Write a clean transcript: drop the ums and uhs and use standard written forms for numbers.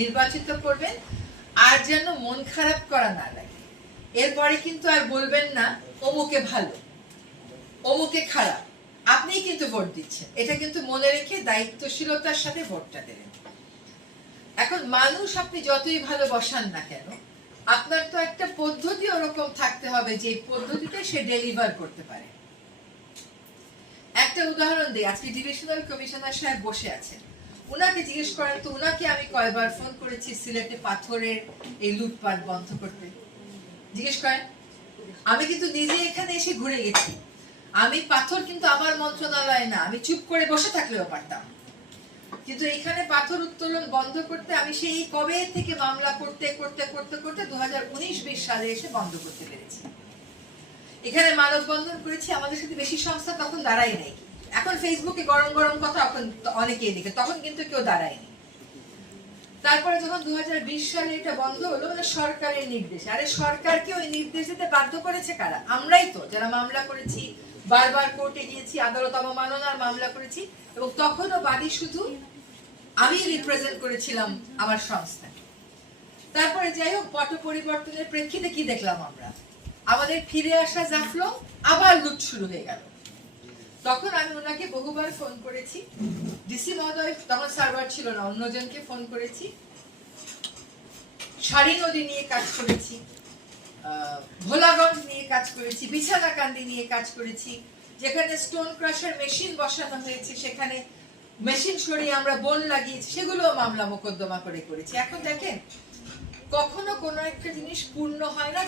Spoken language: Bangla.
নির্বাচিত করবেন, আর যেন মন খারাপ করা না লাগে। এরপরে কিন্তু আর বলবেন না অমুকে ভালো, অমুকে খারাপ। আপনিই কিন্তু ভোট দিচ্ছেন, এটা কিন্তু মনে রেখে দায়িত্বশীলতার সাথে ভোটটা দেবেন। এখন মানুষ আপনি যতই ভালো বসান না কেন, আপনার তো একটা পদ্ধতি ওরকম থাকতে হবে যে পদ্ধতিতে সে ডেলিভার করতে পারে। একটা উদাহরণ দিই, আজকে ডিভিশনাল কমিশনার সাহেব বসে আছেন, উনাকে জিজ্ঞেস করেন তো উনাকে আমি কয়বার ফোন করেছি সিলেটে পাথরের এই লুটপাট বন্ধ করতে, জিজ্ঞেস করেন। আমি কিন্তু নিজে এখানে এসে ঘুরে গেছি, আমি পাথর কিন্তু আমার মন্ত্রণালয়ে না, আমি চুপ করে বসে থাকলেও পারতাম, কিন্তু এখানে পাথর উত্তোলন বন্ধ করতে আমি সেই কবে থেকে মামলা করতে করতে করতে করতে 2019-20 সালে এসে বন্ধ করতে পেরেছি। এখানে মানববন্ধন করেছি, আমাদের সাথে বেশি সংস্থা তখন দাঁড়াই নাই। এখন ফেসবুকে গরম গরম কথা এখন অনেকেই লিখে, তখন কিন্তু কেউ দাঁড়ায়নি। তারপরে যখন 2020 সালে এটা বন্ধ হলো, মানে সরকারের নির্দেশে। আরে সরকারকে ওই নির্দেশ দিতে বাধ্য করেছে কারা? আমরাই তো, যারা মামলা করেছি, বারবার কোর্টে গিয়েছি, আদালত অবমাননার মামলা করেছি, এবং তখনও বাদী শুধু আমি রিপ্রেজেন্ট করেছিলাম আমার সংস্থা। তারপরে যাই হোক, পট পরিবর্তনের প্রেক্ষিতে কি দেখলাম আমরা? আমাদের ফিরে আসা জাফলং আবার লুট শুরু হয়ে গেল। তখন আমি ওনাকে বহুবার ফোন করেছি, ডিসি মহোদয় তখন সার্ভার ছিল না, অন্যজনকে ফোন করেছি। সারি নদী নিয়ে কাজ করেছি, ভোলাগঞ্জ নিয়ে কাজ করেছি, বিছানাকান্দি নিয়ে কাজ করেছি, যেখানে স্টোন ক্রাশার মেশিন বসানো হয়েছে সেখানে মেশিন সরিয়ে আমরা বন লাগিয়েছি, সেগুলো মামলা মোকদ্দমা করে করেছি। এখন দেখেন, কখনো কোনো একটা জিনিস পূর্ণ হয় না।